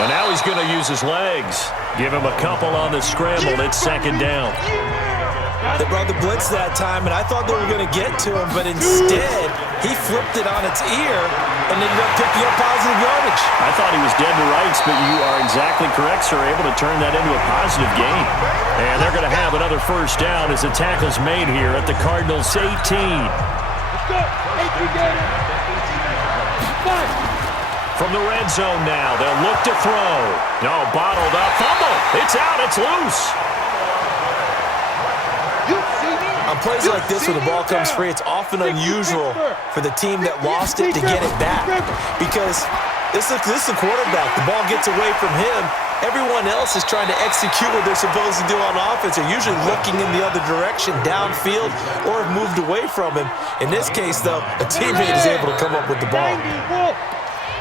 And now he's going to use his legs. Give him a couple on the scramble. It's second down. They brought the blitz that time, and I thought they were going to get to him, but instead, he flipped it on its ear and ended up picking up positive yardage. I thought he was dead to rights, but you are exactly correct, sir. Able to turn that into a positive gain. And they're going to have another first down as the tackle's made here at the Cardinals' 18. Let's go. 18 Gator. 5. From the red zone now, they'll look to throw. No, bottled up. Fumble. It's out. It's loose. On plays like this where the ball comes free, it's often unusual for the team that lost it to get it back. Because this is the quarterback. The ball gets away from him. Everyone else is trying to execute what they're supposed to do on offense. They're usually looking in the other direction, downfield, or have moved away from him. In this case, though, a teammate is able to come up with the ball.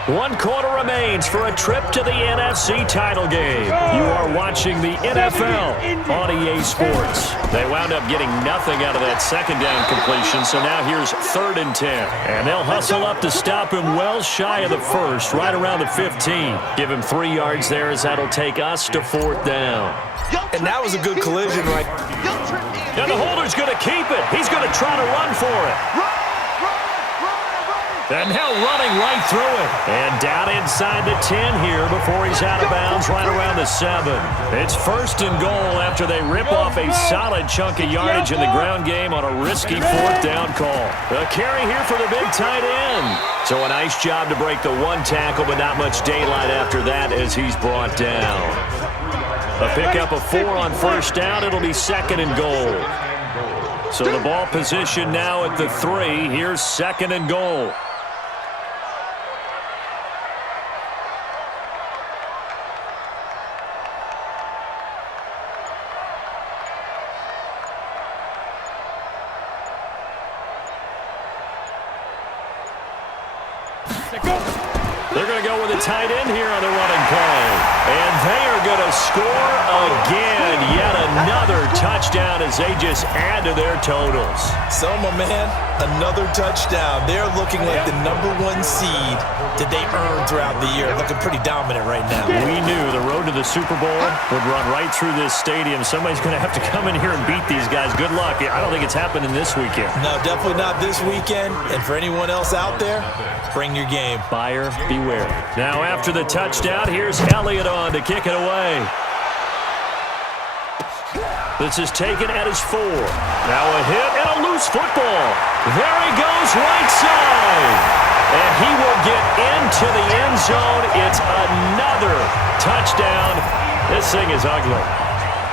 1 quarter remains for a trip to the NFC title game. You are watching the NFL on EA Sports. They wound up getting nothing out of that second down completion, so now here's 3rd and 10. And they'll hustle up to stop him well shy of the first, right around the 15. Give him 3 yards there as that'll take us to 4th down. And that was a good collision, right? And the holder's going to keep it. He's going to try to run for it. And now running right through it. And down inside the 10 here before he's out of bounds right around the 7. It's 1st and goal after they rip off a solid chunk of yardage in the ground game on a risky 4th down call. A carry here for the big tight end. So a nice job to break the 1 tackle, but not much daylight after that as he's brought down. A pickup of 4 on 1st down. It'll be 2nd and goal. So the ball position now at the 3. Here's 2nd and goal. They're going to go with a tight end here on the running play. And they are going to score again. Yet another touchdown as they just add to their totals. So, my man, another touchdown. They're looking like the #1 seed that they earned throughout the year. Looking pretty dominant right now. We knew the road to the Super Bowl would run right through this stadium. Somebody's going to have to come in here and beat these guys. Good luck. I don't think it's happening this weekend. No, definitely not this weekend. And for anyone else out there, bring your game. Buyer beware. Now after the touchdown, here's Elliott on to kick it away. This is taken at his 4. Now a hit and a loose football. There he goes right side. And he will get into the end zone. It's another touchdown. This thing is ugly.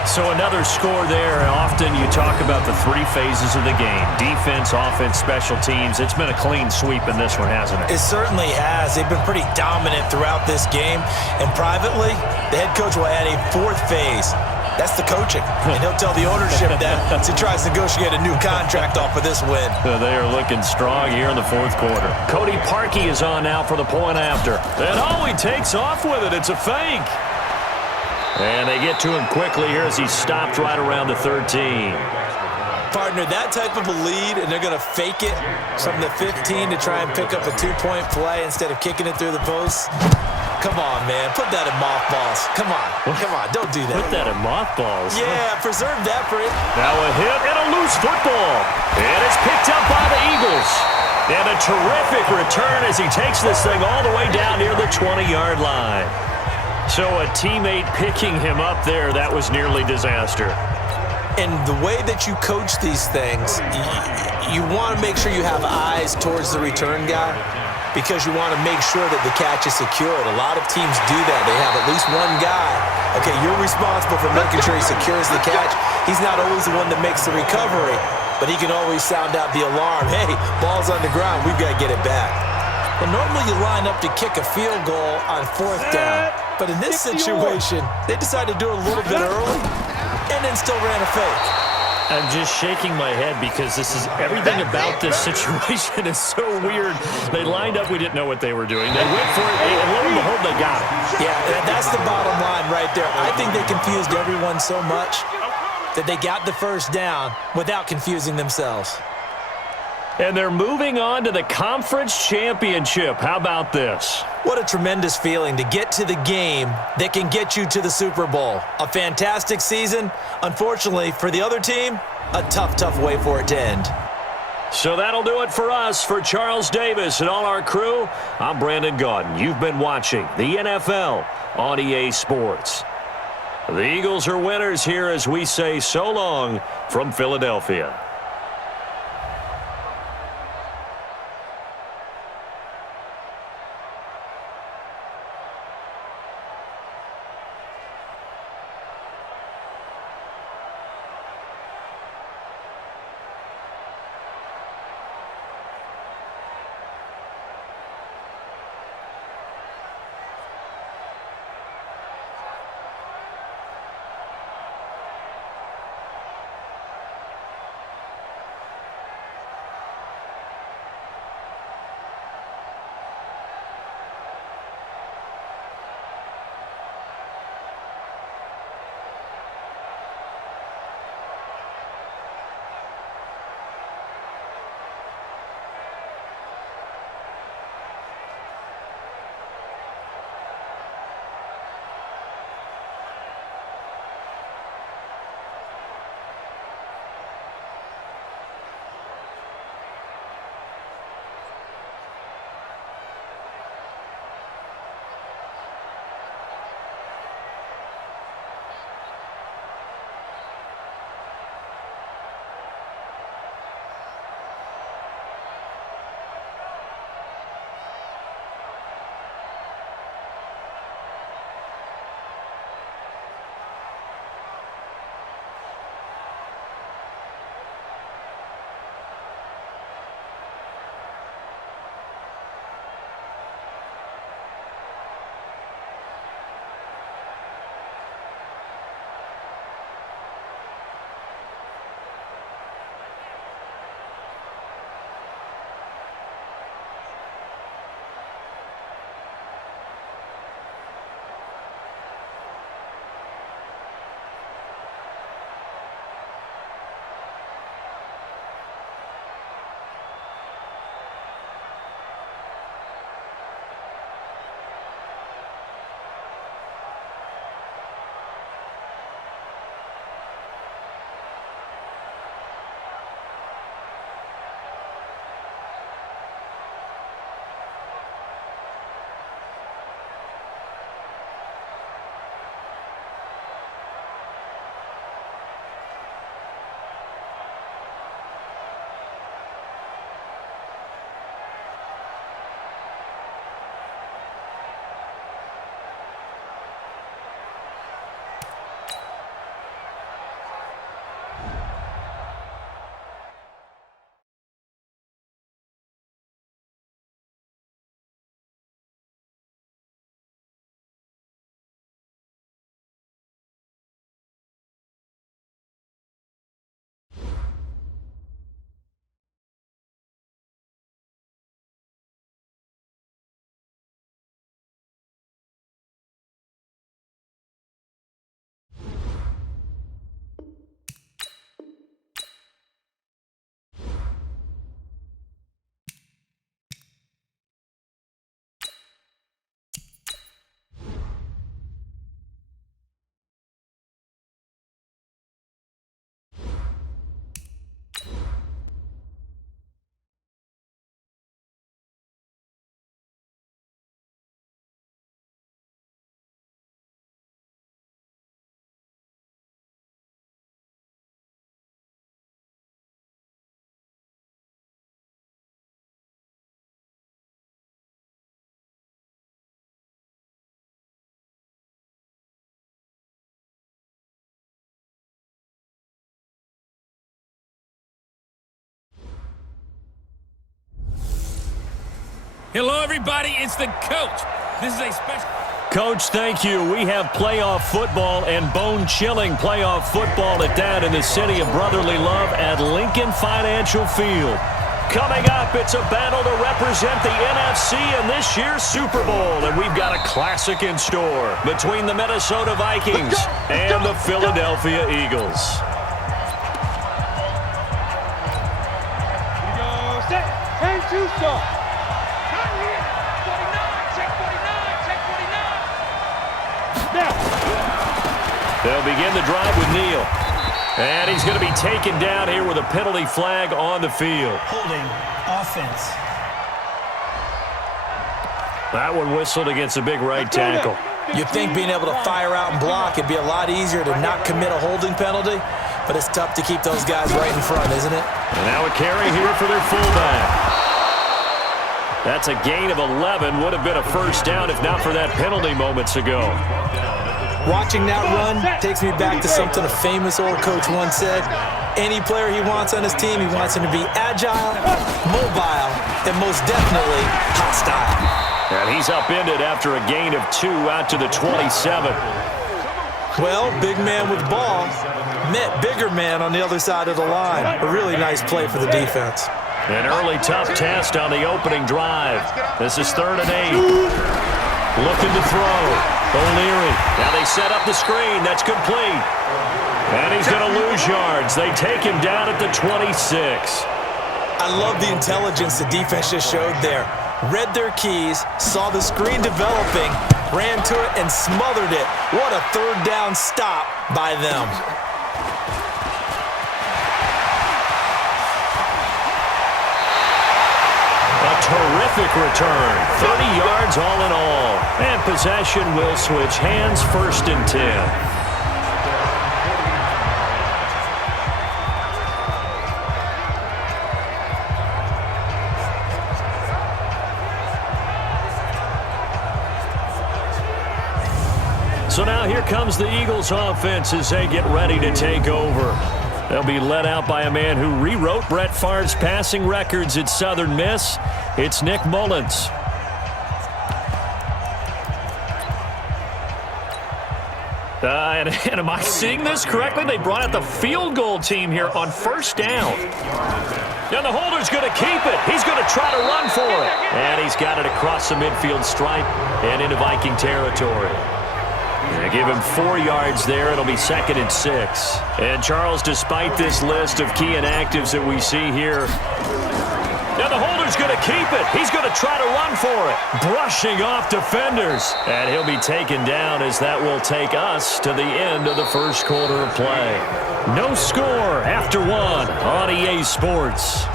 So another score there. Often you talk about the 3 phases of the game. Defense, offense, special teams. It's been a clean sweep in this one, hasn't it? It certainly has. They've been pretty dominant throughout this game. And privately, the head coach will add a 4th phase. That's the coaching. And he'll tell the ownership that as he tries to negotiate a new contract off of this win. They are looking strong here in the 4th quarter. Cody Parkey is on now for the point after. And he takes off with it. It's a fake. And they get to him quickly here as he's stopped right around the 13. Partner, that type of a lead, and they're going to fake it from the 15 to try and pick up a 2-point play instead of kicking it through the post. Come on, man. Put that in mothballs. Come on. Come on. Don't do that. Put that in mothballs? Yeah, preserve that for it. Now a hit and a loose football. And it's picked up by the Eagles. And a terrific return as he takes this thing all the way down near the 20-yard line. So a teammate picking him up there, that was nearly disaster. And the way that you coach these things, you want to make sure you have eyes towards the return guy because you want to make sure that the catch is secured. A lot of teams do that. They have at least one guy. Okay, you're responsible for making sure he secures the catch. He's not always the one that makes the recovery, but he can always sound out the alarm. Hey, ball's on the ground. We've got to get it back. Well, normally you line up to kick a field goal on 4th down. But in this situation, they decided to do it a little bit early and then still ran a fake. I'm just shaking my head because everything about this situation is so weird. They lined up. We didn't know what they were doing. They went for it, and lo and behold, they got it. Yeah, that's the bottom line right there. I think they confused everyone so much that they got the first down without confusing themselves. And they're moving on to the conference championship. How about this? What a tremendous feeling to get to the game that can get you to the Super Bowl. A fantastic season. Unfortunately, for the other team, a tough, tough way for it to end. So that'll do it for us. For Charles Davis and all our crew, I'm Brandon Gaudin. You've been watching the NFL on EA Sports. The Eagles are winners here as we say so long from Philadelphia. Hello, everybody. It's the coach. This is a special... Coach, thank you. We have playoff football and bone-chilling playoff football at that in the city of brotherly love at Lincoln Financial Field. Coming up, it's a battle to represent the NFC in this year's Super Bowl, and we've got a classic in store between the Minnesota Vikings and the Philadelphia Eagles. Here we go. Set. 10-2 start. 49. Check 49. They'll begin the drive with Neal. And he's going to be taken down here with a penalty flag on the field. Holding offense. That one whistled against a big right tackle. You'd think being able to fire out and block, it'd be a lot easier to not commit a holding penalty, but it's tough to keep those guys right in front, isn't it? And now a carry here for their fullback. That's a gain of 11. Would have been a first down if not for that penalty moments ago. Watching that run takes me back to something a famous old coach once said. Any player he wants on his team, he wants him to be agile, mobile, and most definitely hostile. And he's upended after a gain of 2 out to the 27. Well, big man with ball met bigger man on the other side of the line. A really nice play for the defense. An early tough test on the opening drive. This is 3rd and 8. Looking to throw. O'Leary. Now they set up the screen. That's complete. And he's going to lose yards. They take him down at the 26. I love the intelligence the defense just showed there. Read their keys, saw the screen developing, ran to it, and smothered it. What a 3rd down stop by them. Terrific return. 30 yards all in all. And possession will switch hands, 1st and 10. So now here comes the Eagles offense as they get ready to take over. They'll be led out by a man who rewrote Brett Favre's passing records at Southern Miss. It's Nick Mullins. And am I seeing this correctly? They brought out the field goal team here on 1st down. And the holder's going to keep it. He's going to try to run for it. And he's got it across the midfield stripe and into Viking territory. They give him 4 yards there. It'll be 2nd and 6. And Charles, despite this list of key inactives that we see here, now the holder's going to keep it. He's going to try to run for it. Brushing off defenders. And he'll be taken down as that will take us to the end of the 1st quarter of play. No score after 1 on EA Sports.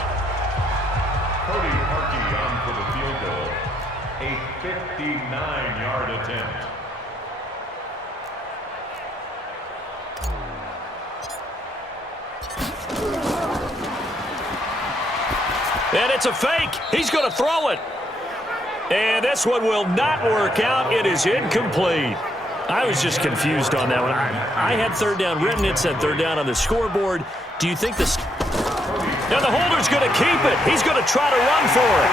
Cody Harkey on for the field goal. A 59-yard attempt. And it's a fake. He's going to throw it. And this one will not work out. It is incomplete. I was just confused on that one. I had 3rd down written. It said 3rd down on the scoreboard. Do you think this... Now the holder's going to keep it. He's going to try to run for it.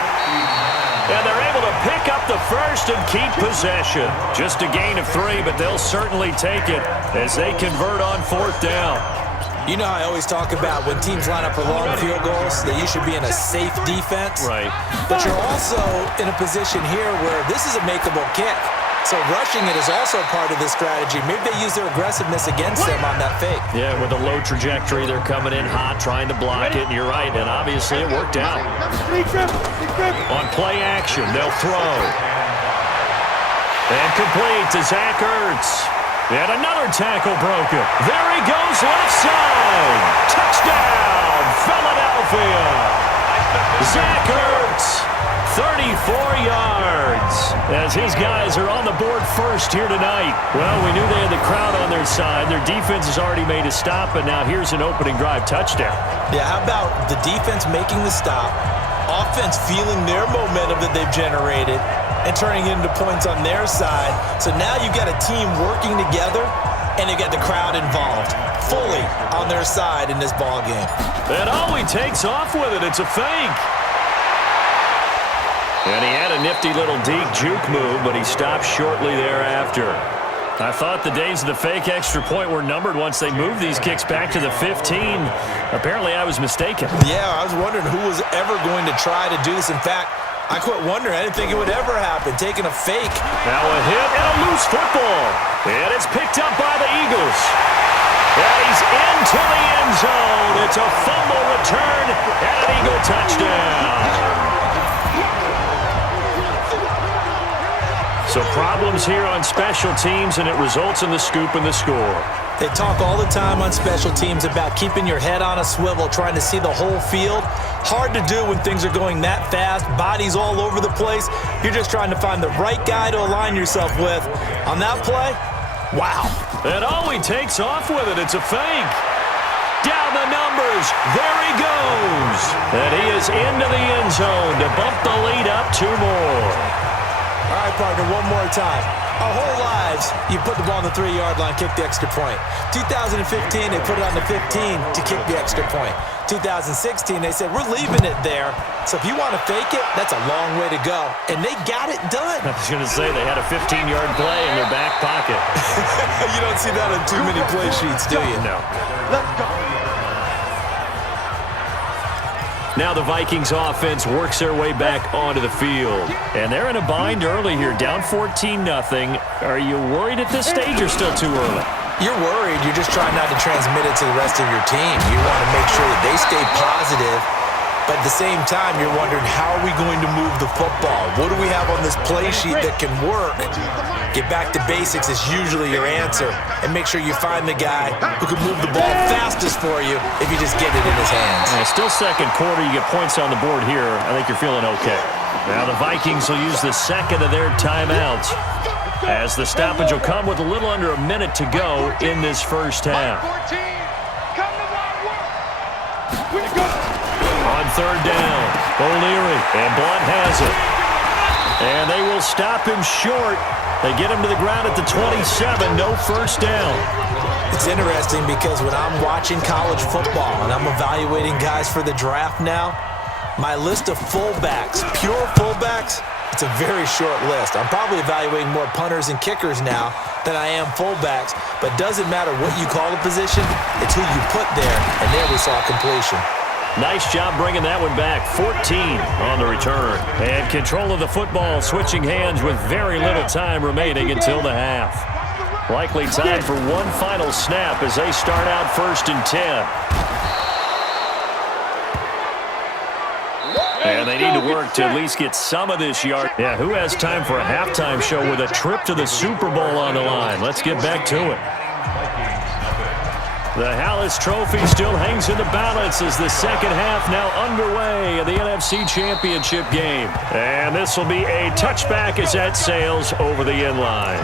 And they're able to pick up the 1st and keep possession. Just a gain of 3, but they'll certainly take it as they convert on 4th down. You know how I always talk about when teams line up for long field goals, that you should be in a safe defense. Right. But you're also in a position here where this is a makeable kick. So rushing it is also part of the strategy. Maybe they use their aggressiveness against them on that fake. Yeah, with a low trajectory, they're coming in hot, trying to block it, and you're right, and obviously it worked out. On play action, they'll throw. And complete to Zach Ertz. And another tackle broken. There he goes, left side. Touchdown, Philadelphia. Zach Ertz, 34 yards. As his guys are on the board 1st here tonight. Well, we knew they had the crowd on their side. Their defense has already made a stop, and now here's an opening drive touchdown. Yeah, how about the defense making the stop, offense feeling their momentum that they've generated, and turning it into points on their side. So now you've got a team working together, and you've got the crowd involved, fully on their side in this ball game. And he takes off with it. It's a fake. And he had a nifty little deep juke move, but he stopped shortly thereafter. I thought the days of the fake extra point were numbered once they moved these kicks back to the 15. Apparently, I was mistaken. Yeah, I was wondering who was ever going to try to do this. In fact, I quit wondering. I didn't think it would ever happen, taking a fake. Now a hit and a loose football. And it's picked up by the Eagles. And he's into the end zone. It's a fumble return and an Eagle touchdown. So problems here on special teams, and it results in the scoop and the score. They talk all the time on special teams about keeping your head on a swivel, trying to see the whole field. Hard to do when things are going that fast, bodies all over the place. You're just trying to find the right guy to align yourself with. On that play, wow. And all he takes off with it, it's a fake. Down the numbers, there he goes. And he is into the end zone to bump the lead up 2 more. All right, partner, one more time. Our whole lives, you put the ball on the 3-yard line, kick the extra point. 2015, they put it on the 15 to kick the extra point. 2016, they said, we're leaving it there. So if you want to fake it, that's a long way to go. And they got it done. I was going to say, they had a 15-yard play in their back pocket. You don't see that on too many play sheets, do you? No. Let's go. Now the Vikings offense works their way back onto the field. And they're in a bind early here, down 14-0. Are you worried at this stage or still too early? You're worried. You're just trying not to transmit it to the rest of your team. You want to make sure that they stay positive. But at the same time, you're wondering, how are we going to move the football? What do we have on this play sheet that can work? Get back to basics is usually your answer. And make sure you find the guy who can move the ball fastest for you if you just get it in his hands. Still second quarter. You get points on the board here. I think you're feeling okay. Now the Vikings will use the second of their timeouts, as the stoppage will come with a little under a minute to go in this first half. On third down, O'Leary, and Blunt has it. And they will stop him short. They get him to the ground at the 27, no first down. It's interesting because when I'm watching college football and I'm evaluating guys for the draft now, my list of fullbacks, pure fullbacks, it's a very short list. I'm probably evaluating more punters and kickers now than I am fullbacks, but doesn't matter what you call the position, it's who you put there, and there we saw completion. Nice job bringing that one back. 14 on the return. And control of the football switching hands with very little time remaining until the half. Likely time for one final snap as they start out 1st and 10. And they need to work to at least get some of this yard. Yeah, who has time for a halftime show with a trip to the Super Bowl on the line? Let's get back to it. The Hallis Trophy still hangs in the balance as the second half now underway in the NFC Championship game. And this will be a touchback as that sails over the end line.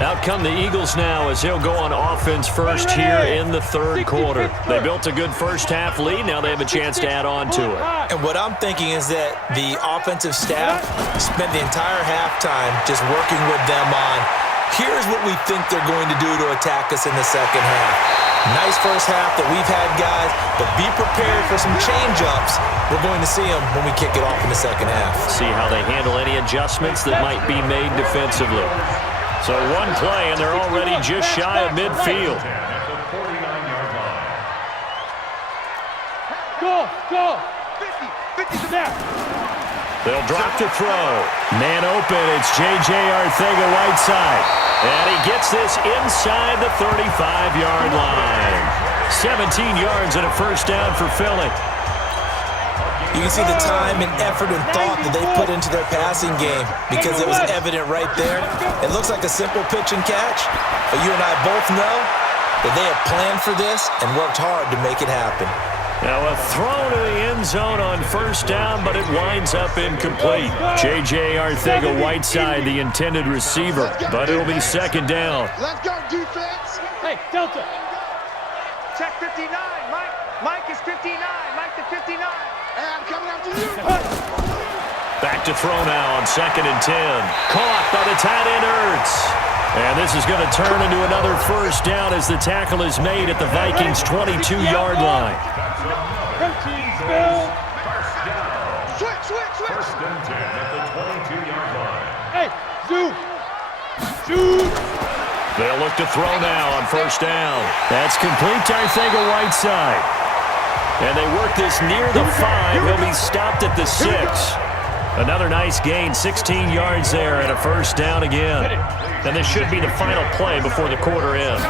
Out come the Eagles now as they'll go on offense first here in the third quarter. They built a good first half lead. Now they have a chance to add on to it. And what I'm thinking is that the offensive staff spent the entire halftime just working with them on, here's what we think they're going to do to attack us in the second half. Nice first half that we've had, guys, but be prepared for some change-ups. We're going to see them when we kick it off in the second half. See how they handle any adjustments that might be made defensively. So one play, and they're already just shy of midfield. Go. 50 snap. They'll drop to throw. Man open, it's J.J. Arcega-Whiteside. And he gets this inside the 35-yard line. 17 yards and a first down for Philly. You can see the time and effort and thought that they put into their passing game because it was evident right there. It looks like a simple pitch and catch, but you and I both know that they have planned for this and worked hard to make it happen. Now a throw to the end zone on first down, but it winds up incomplete. J.J. Arcega-Whiteside, the intended receiver, but it'll be second down. Let's go, defense. Hey, Delta. Check 59. Mike is 59. Mike to 59. And coming after you. Back to throw now on 2nd and 10. Caught by the tight end Ertz. And this is going to turn into another first down as the tackle is made at the Vikings' 22-yard line. Switch. First and 10 at the 22-yard line. Hey, shoot. They'll look to throw now on first down. That's complete to Arcega-Whiteside. And they work this near the 5. He'll be stopped at the 6. Another nice gain, 16 yards there and a first down again. And this should be the final play before the quarter ends.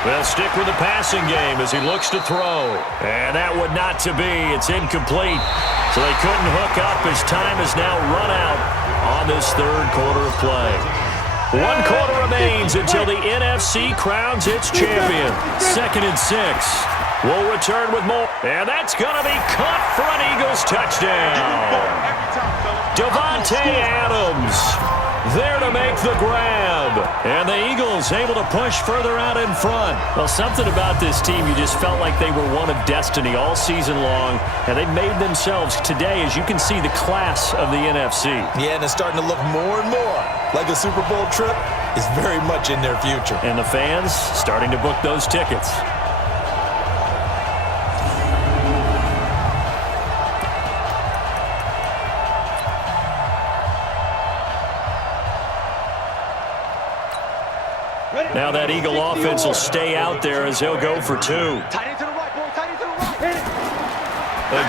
They'll stick with the passing game as he looks to throw. And that would not to be. It's incomplete. So they couldn't hook up as time is now run out on this third quarter of play. 1 quarter remains until the NFC crowns its champion. 2nd and 6. We'll return with more. And that's going to be caught for an Eagles touchdown. Davante Adams there to make the grab. And the Eagles able to push further out in front. Well, something about this team, you just felt like they were one of destiny all season long. And they made themselves today, as you can see, the class of the NFC. Yeah, and it's starting to look more and more like a Super Bowl trip is very much in their future. And the fans starting to book those tickets. Now that Eagle offense will stay out there as he'll go for 2. Tight end to the right, boy. Tight end to the right.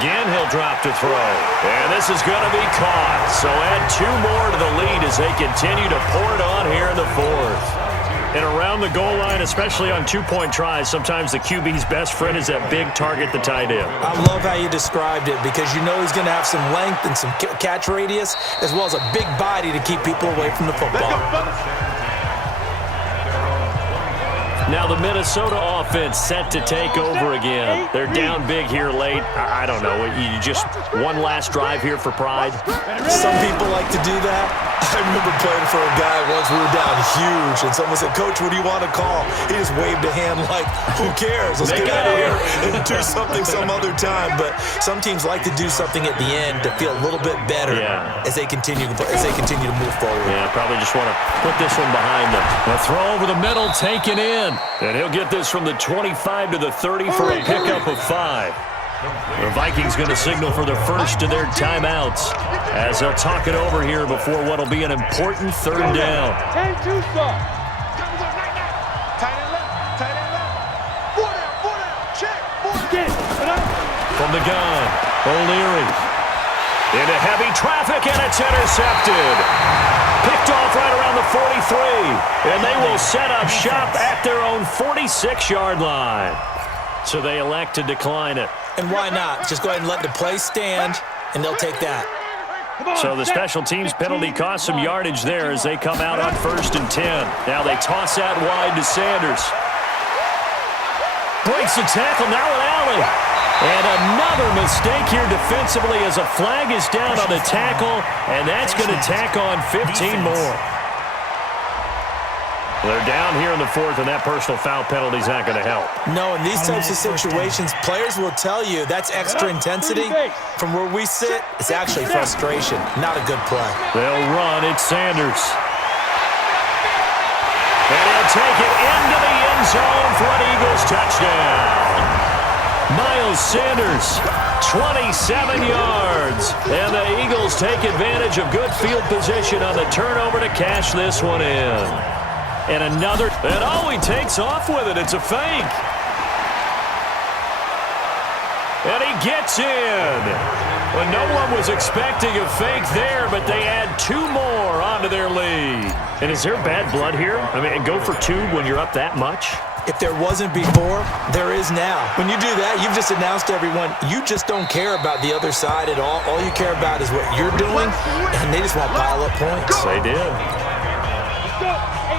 Again, he'll drop to throw. And this is going to be caught. So add 2 more to the lead as they continue to pour it on here in the 4th. And around the goal line, especially on 2-point tries, sometimes the QB's best friend is that big target, the tight end. I love how you described it because you know he's going to have some length and some catch radius as well as a big body to keep people away from the football. Now the Minnesota offense set to take over again. They're down big here late. I don't know. You just one last drive here for pride. Some people like to do that. I remember playing for a guy once. We were down huge, and someone said, "Coach, what do you want to call?" He just waved a hand like, "Who cares? Let's get out of here and do something some other time." But some teams like to do something at the end to feel a little bit better as they continue to move forward. Yeah, probably just want to put this one behind them. A throw over the middle, taken in. And he'll get this from the 25 to the 30 for a pickup of 5. The Vikings going to signal for the first of their timeouts as they'll talk it over here before what will be an important 3rd down. 10-2 stop. Tight end left. Tight end left. 4 down. Check. 4 down. From the gun, O'Leary. Into heavy traffic, and it's intercepted. Picked off right around the 43. And they will set up shop at their own 46-yard line. So they elect to decline it. And why not? Just go ahead and let the play stand, and they'll take that. So the special teams penalty cost some yardage there as they come out on 1st and 10. Now they toss out wide to Sanders. Breaks the tackle, now an alley. And another mistake here defensively as a flag is down on the tackle, and that's going to tack on 15 more. They're down here in the 4th, and that personal foul penalty is not going to help. No, in these types of situations, players will tell you that's extra intensity. From where we sit, it's actually frustration. Not a good play. They'll run. It's Sanders. And he'll take it into the end zone for an Eagles touchdown. Miles Sanders, 27 yards. And the Eagles take advantage of good field position on the turnover to cash this one in. And another, and oh, he takes off with it. It's a fake. And he gets in. Well, no one was expecting a fake there, but they add 2 more onto their lead. And is there bad blood here? I mean, go for 2 when you're up that much? If there wasn't before, there is now. When you do that, you've just announced to everyone, you just don't care about the other side at all. All you care about is what you're doing, and they just want to pile up points. They did.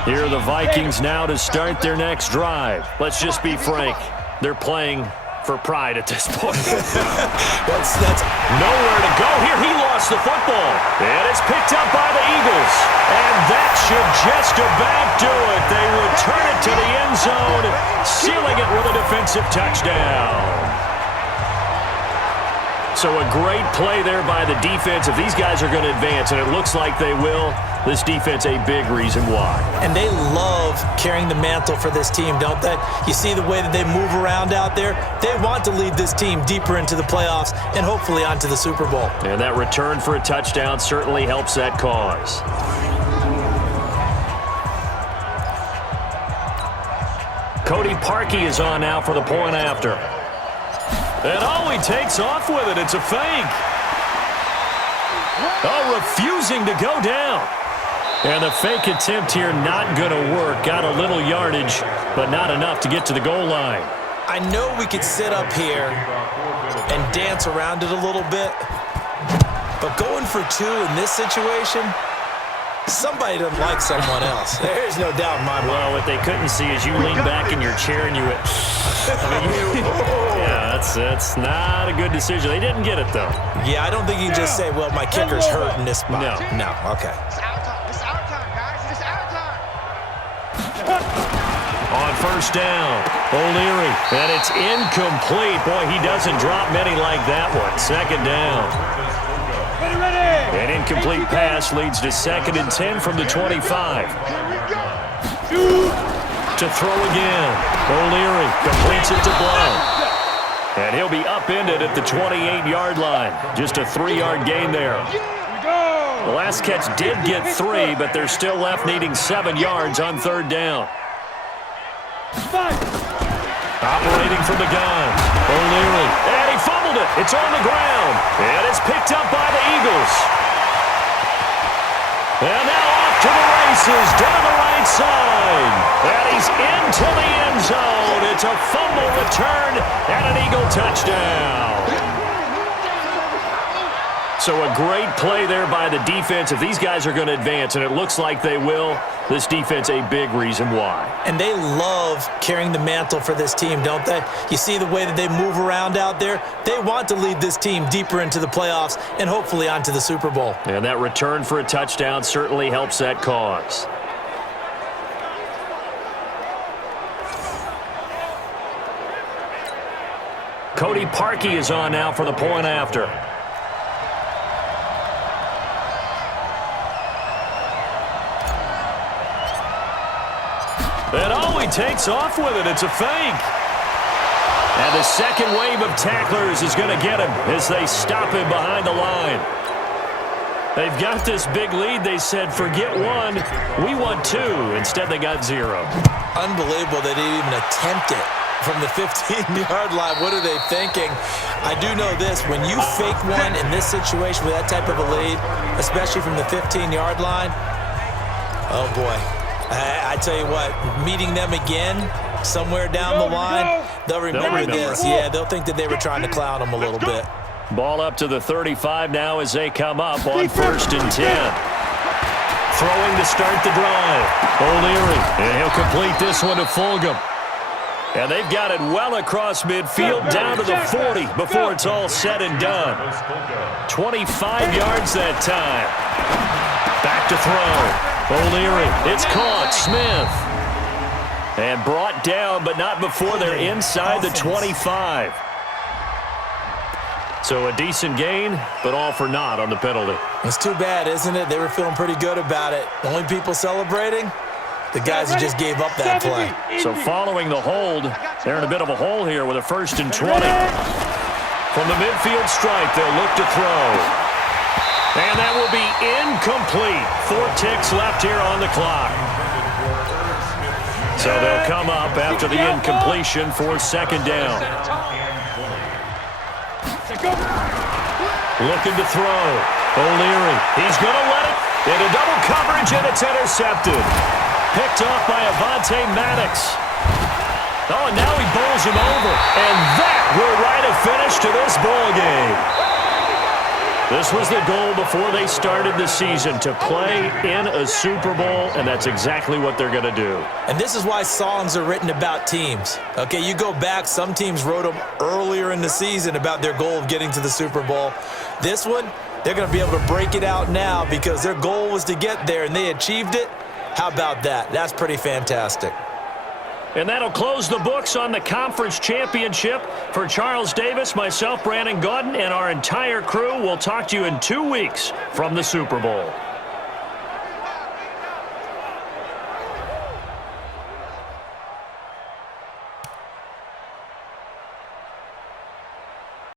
Here are the Vikings now to start their next drive. Let's just be frank. They're playing for pride at this point. That's nowhere to go here. He lost the football. And it's picked up by the Eagles. And that should just about do it. They return it to the end zone, sealing it with a defensive touchdown. So a great play there by the defense. If these guys are going to advance, and it looks like they will, this defense a big reason why. And they love carrying the mantle for this team, don't they? You see the way that they move around out there? They want to lead this team deeper into the playoffs and hopefully onto the Super Bowl. And that return for a touchdown certainly helps that cause. Cody Parkey is on now for the point after. And oh, he takes off with it. It's a fake. Oh, refusing to go down. And the fake attempt here not going to work. Got a little yardage, but not enough to get to the goal line. I know we could sit up here and dance around it a little bit, but going for 2 in this situation, somebody doesn't like someone else. There's no doubt in my mind. Well, what they couldn't see is you lean back in your chair and you went, yeah, that's not a good decision. They didn't get it, though. Yeah, I don't think you can just say, well, my kicker's hurt in this spot. No, okay. It's our time. It's our time, guys. It's our time. On first down, O'Leary, and it's incomplete. Boy, he doesn't drop many like that one. Second down. An incomplete pass leads to 2nd and 10 from the 25. To throw again. O'Leary completes it to Blount. And he'll be upended at the 28-yard line. Just a 3-yard gain there. The last catch did get 3, but they're still left needing 7 yards on 3rd down. Operating from the gun, O'Leary, and he fumbled it. It's on the ground, and it's picked up by the Eagles. And now off to the races down the right side, and he's into the end zone. It's a fumble return and an Eagle touchdown. So a great play there by the defense. If these guys are going to advance, and it looks like they will, this defense a big reason why. And they love carrying the mantle for this team, don't they? You see the way that they move around out there? They want to lead this team deeper into the playoffs and hopefully onto the Super Bowl. And that return for a touchdown certainly helps that cause. Cody Parkey is on now for the point after. And he takes off with it. It's a fake. And the second wave of tacklers is going to get him as they stop him behind the line. They've got this big lead. They said, forget 1, we want 2. Instead, they got 0. Unbelievable they didn't even attempt it from the 15-yard line. What are they thinking? I do know this. When you fake 1 in this situation with that type of a lead, especially from the 15-yard line, oh, boy. I tell you what, meeting them again somewhere down the line, they'll remember this. Yeah, they'll think that they were trying to clown them a little bit. Ball up to the 35 now as they come up on 1st and 10. Throwing to start the drive. O'Leary, and he'll complete this one to Fulgham. And they've got it well across midfield down to the 40 before it's all said and done. 25 yards that time. Back to throw. O'Leary, it's caught. Smith. And brought down, but not before they're inside the 25. So a decent gain, but all for naught on the penalty. It's too bad, isn't it? They were feeling pretty good about it. Only people celebrating, the guys who just gave up that play. So following the hold, they're in a bit of a hole here with a 1st and 20. From the midfield stripe, they'll look to throw. And that will be incomplete. 4 ticks left here on the clock. So they'll come up after the incompletion for 2nd down. Looking to throw. O'Leary, he's going to let it into double coverage, and it's intercepted. Picked off by Avonte Maddox. Oh, and now he bowls him over. And that will write a finish to this ball game. This was the goal before they started the season, to play in a Super Bowl, and that's exactly what they're going to do. And this is why songs are written about teams. Okay, you go back, some teams wrote them earlier in the season about their goal of getting to the Super Bowl. This one, they're going to be able to break it out now because their goal was to get there, and they achieved it. How about that? That's pretty fantastic. And that'll close the books on the conference championship. For Charles Davis, myself, Brandon Gaudin, and our entire crew, we'll talk to you in 2 weeks from the Super Bowl.